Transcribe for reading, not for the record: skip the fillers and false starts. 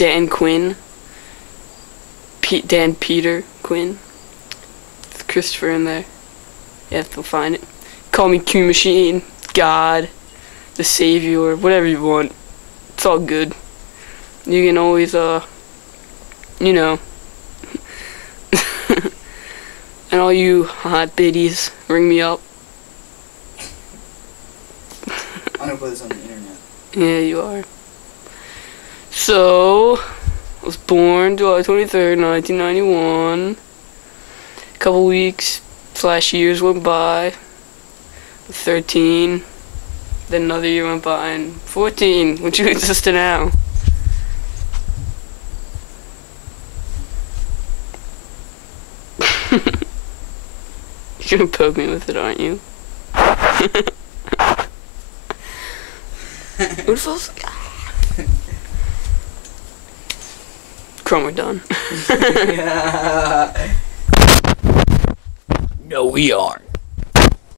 Dan Quinn. Dan Peter Quinn. It's Christopher in there. You have to find it. Call me Q Machine, God, the Savior, whatever you want. It's all good. You can always, you know. And all you hot biddies, ring me up. I'm gonna put this on the internet. Yeah, you are. So, I was born July 23rd, 1991. A couple weeks / years went by. 13. Then another year went by, and 14, which leads us to now. You're gonna poke me with it, aren't you? Who the fuck's... Chrome, we're done. No, we aren't.